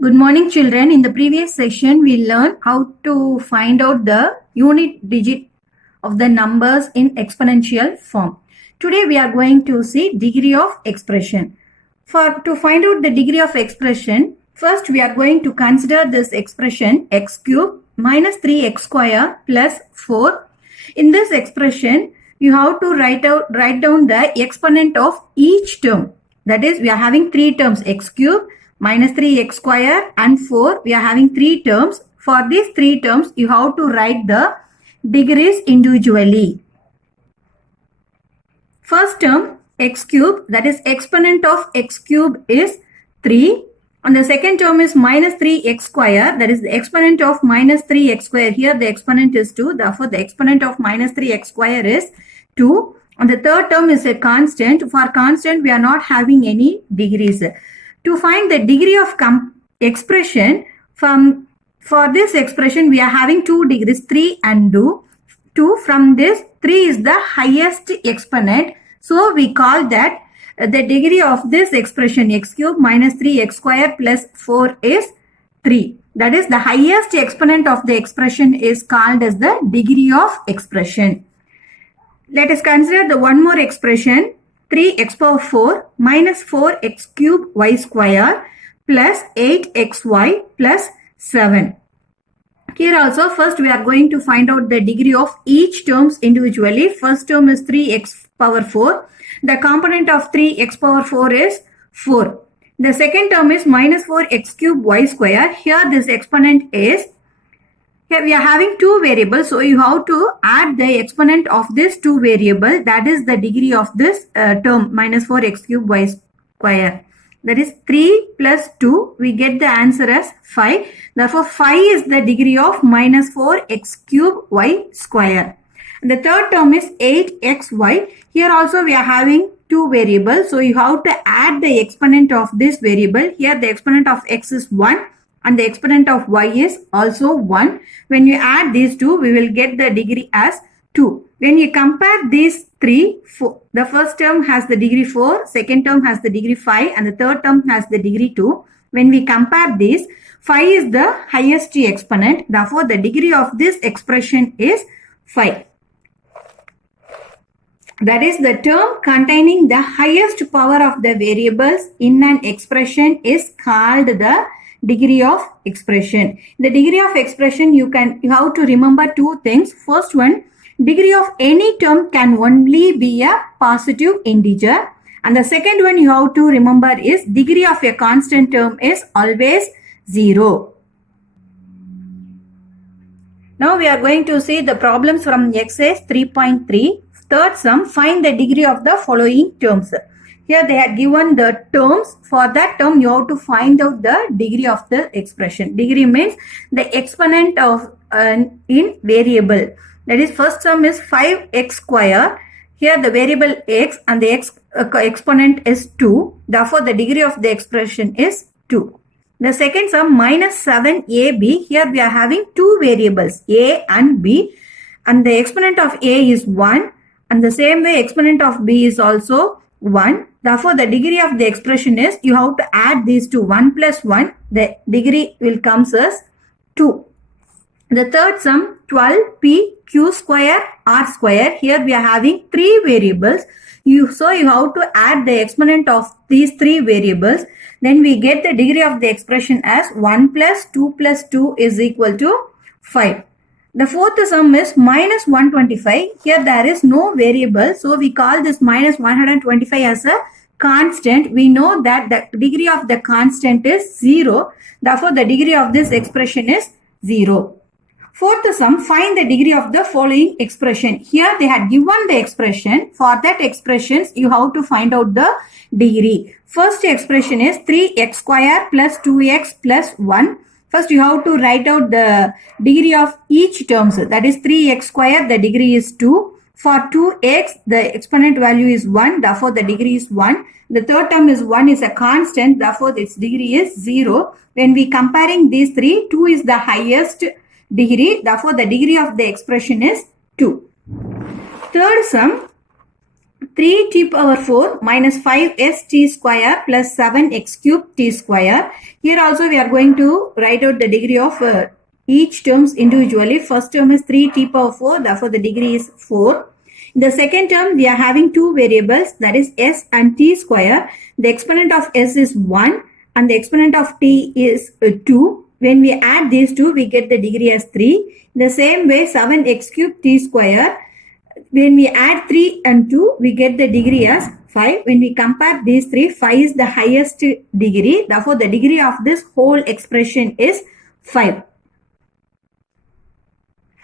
Good morning, children. In the previous session, we learned how to find out the unit digit of the numbers in exponential form. Today, we are going to see degree of expression. To find out the degree of expression, first we are going to consider this expression x cube minus 3x square plus 4. In this expression, you have to write down the exponent of each term. That is, we are having three terms, x cube, minus 3x square and 4. We are having three terms. For these three terms, you have to write the degrees individually. First term, x cube, that is exponent of x cube is 3. And the second term is minus 3x square, that is the exponent of minus 3x square. Here the exponent is 2, therefore the exponent of minus 3x square is 2. And the third term is a constant. For constant, we are not having any degrees. To find the degree of expression, for this expression, we are having two degrees, 3 and 2. From this, 3 is the highest exponent. So, we call that the degree of this expression, x cube minus 3x square plus 4 is 3. That is, the highest exponent of the expression is called as the degree of expression. Let us consider the one more expression, 3x power 4 minus 4x cube y square plus 8xy plus 7. Here also, first we are going to find out the degree of each terms individually. First term is 3x power 4. The component of 3x power 4 is 4. The second term is minus 4x cube y square. Here this exponent is, here we are having two variables. So you have to add the exponent of this two variable. That is the degree of this term, minus 4x cube y square. That is 3 plus 2. We get the answer as 5. Therefore, 5 is the degree of minus 4x cube y square. And the third term is 8xy. Here also we are having two variables. So you have to add the exponent of this variable. Here the exponent of x is 1. And the exponent of y is also 1. When you add these two, we will get the degree as 2. When you compare these three, the first term has the degree 4, second term has the degree 5, and the third term has the degree 2. When we compare these, 5 is the highest exponent. Therefore, the degree of this expression is 5. That is, the term containing the highest power of the variables in an expression is called the degree of expression. The degree of expression, you have to remember two things. First one, degree of any term can only be a positive integer. And the second one you have to remember is degree of a constant term is always 0. Now we are going to see the problems from exercise 3.3. Third sum, find the degree of the following terms. Here they had given the terms. For that term, you have to find out the degree of the expression. Degree means the exponent of in variable. That is, first sum is 5x square. Here the variable x and the exponent is 2. Therefore, the degree of the expression is 2. The second sum minus 7ab. Here we are having two variables, a and b. And the exponent of a is 1. And the same way exponent of b is also 1. Therefore, the degree of the expression is, you have to add these two, 1 plus 1. The degree will come as 2. The third sum, 12p q square r square. Here we are having three variables. So you have to add the exponent of these three variables. Then we get the degree of the expression as 1 plus 2 plus 2 is equal to 5. The fourth sum is minus 125. Here there is no variable. So we call this minus 125 as a constant. We know that the degree of the constant is 0. Therefore, the degree of this expression is 0. Fourth sum, find the degree of the following expression. Here they had given the expression. For that expressions, you have to find out the degree. First expression is 3x square plus 2x plus 1. First, you have to write out the degree of each terms. That is 3x square, the degree is 2. For 2x, the exponent value is 1. Therefore, the degree is 1. The third term is 1 is a constant. Therefore, its degree is 0. When we comparing these three, 2 is the highest degree. Therefore, the degree of the expression is 2. Third sum, 3 t power 4 minus 5s t square plus 7x cube t square. Here also we are going to write out the degree of each terms individually. First term is 3 t power 4, therefore the degree is 4. In the second term, we are having two variables, that is s and t square. The exponent of s is 1 and the exponent of t is 2. When we add these two, we get the degree as 3. In the same way, 7x cube t square, when we add 3 and 2, we get the degree as 5. When we compare these three, 5 is the highest degree. Therefore, the degree of this whole expression is 5.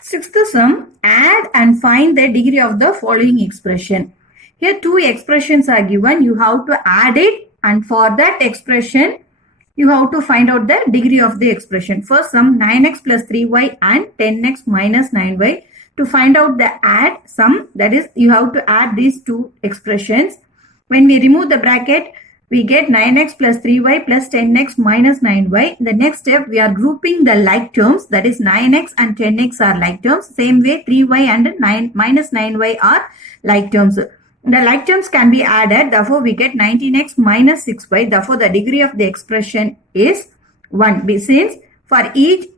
Sixth sum, add and find the degree of the following expression. Here two expressions are given. You have to add it, and for that expression, you have to find out the degree of the expression. First sum, 9x plus 3y and 10x minus 9y. To find out the add sum, that is, you have to add these two expressions. When we remove the bracket, we get 9x plus 3y plus 10x minus 9y. The next step, we are grouping the like terms, that is 9x and 10x are like terms. Same way, 3y and 9 minus 9y are like terms. The like terms can be added, therefore we get 19x minus 6y. Therefore, the degree of the expression is 1. Since for each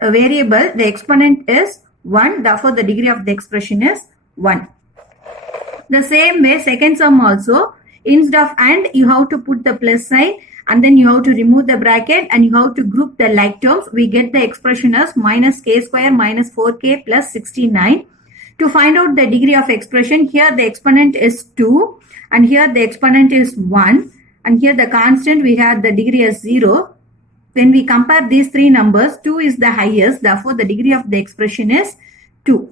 variable, the exponent is 1, therefore the degree of the expression is 1. The same way, second sum also, instead of and, you have to put the plus sign and then you have to remove the bracket and you have to group the like terms. We get the expression as minus k square minus 4k plus 69. To find out the degree of expression, here the exponent is 2 and here the exponent is 1 and here the constant we have the degree as 0. When we compare these three numbers, 2 is the highest, therefore the degree of the expression is 2.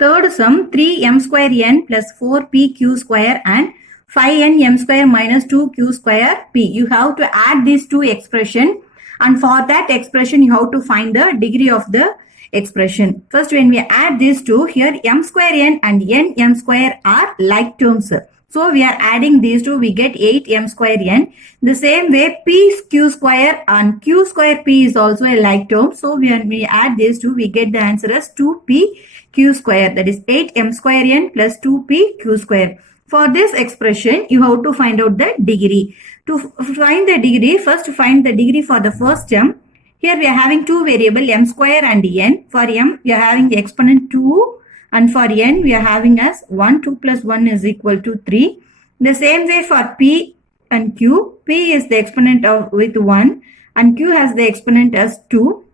Third sum, 3m square n plus 4pq square and 5n m square minus 2q square p. You have to add these two expressions, and for that expression you have to find the degree of the expression. First, when we add these two, here m square n and n m square are like terms. So we are adding these two, we get 8m square n. The same way, p q square and q square p is also a like term. So when we add these two, we get the answer as 2p q square, that is 8m square n plus 2p q square. For this expression, you have to find out the degree. To find the degree, first find the degree for the first term. Here we are having two variables, m square and n. For m, we are having the exponent 2. And for n, we are having as 1, 2 plus 1 is equal to 3. The same way for p and q, p is the exponent of with 1 and q has the exponent as 2.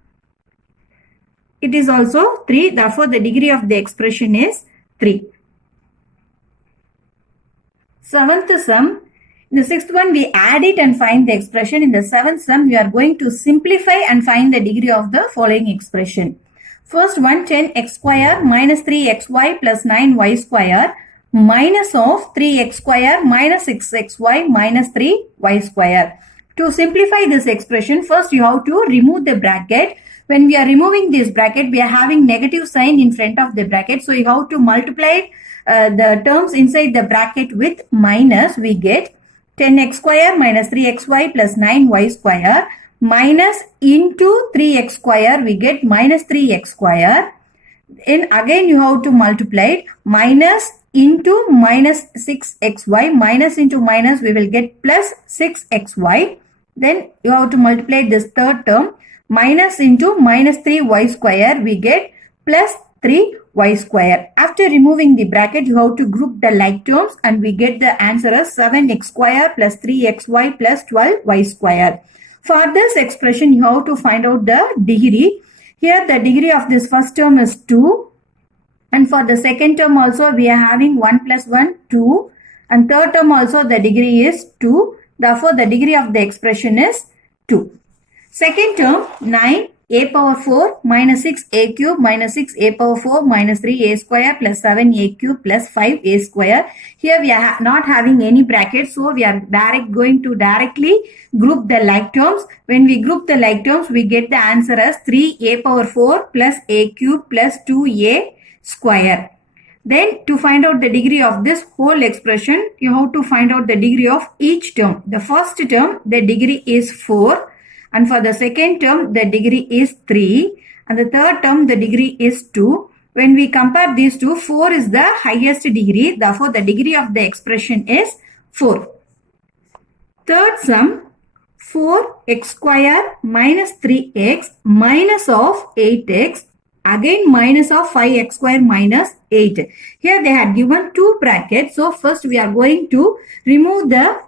It is also 3. Therefore, the degree of the expression is 3. Seventh sum. In the sixth one, we add it and find the expression. In the seventh sum, we are going to simplify and find the degree of the following expression. First one, 10x square minus 3xy plus 9y square minus of 3x square minus 6xy minus 3y square. To simplify this expression, first you have to remove the bracket. When we are removing this bracket, we are having negative sign in front of the bracket. So you have to multiply the terms inside the bracket with minus. We get 10x square minus 3xy plus 9y square minus into 3x square, we get minus 3x square. And again you have to multiply minus into minus 6xy, minus into minus we will get plus 6xy. Then you have to multiply this third term, minus into minus 3y square, we get plus 3y square. After removing the bracket, you have to group the like terms and we get the answer as 7x square plus 3xy plus 12y square. For this expression, you have to find out the degree. Here the degree of this first term is 2. And for the second term also, we are having 1 plus 1, 2. And third term also, the degree is 2. Therefore, the degree of the expression is 2. Second term, 9 a power 4 minus 6 a cube minus 6 a power 4 minus 3 a square plus 7 a cube plus 5 a square. Here we are not having any brackets, so we are going to directly group the like terms. When we group the like terms, we get the answer as 3 a power 4 plus a cube plus 2a square. Then to find out the degree of this whole expression, you have to find out the degree of each term. The first term, the degree is 4. And for the second term, the degree is 3. And the third term, the degree is 2. when we compare these two, 4 is the highest degree. Therefore, the degree of the expression is 4. Third sum, 4x square minus 3x minus of 8x, again minus of 5x square minus 8. Here they had given two brackets. So first we are going to remove the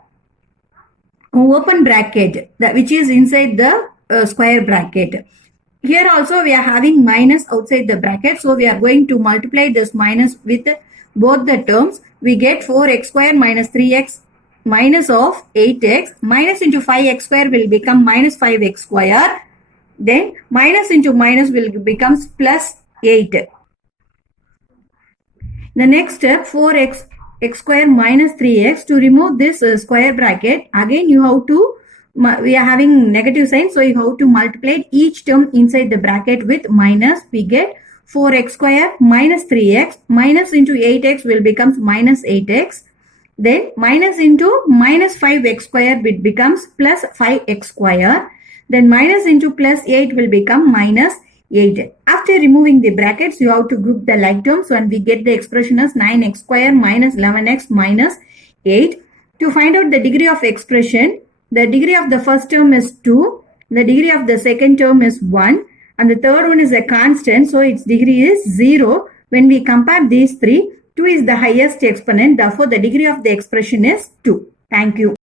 open bracket which is inside the square bracket. Here also we are having minus outside the bracket. So we are going to multiply this minus with both the terms. We get 4x square minus 3x minus of 8x. Minus into 5x square will become minus 5x square. Then minus into minus will becomes plus 8. The next step, 4x square minus 3x. To remove this square bracket, again you have to, we are having negative sign, so you have to multiply each term inside the bracket with minus. We get 4x square minus 3x. Minus into 8x will becomes minus 8x. Then minus into minus 5x square it becomes plus 5x square. Then minus into plus 8 will become minus 8. After removing the brackets, you have to group the like terms and we get the expression as 9x square minus 11x minus 8. To find out the degree of expression, the degree of the first term is 2, the degree of the second term is 1, and the third one is a constant, so its degree is 0. When we compare these three, 2 is the highest exponent, therefore the degree of the expression is 2. Thank you.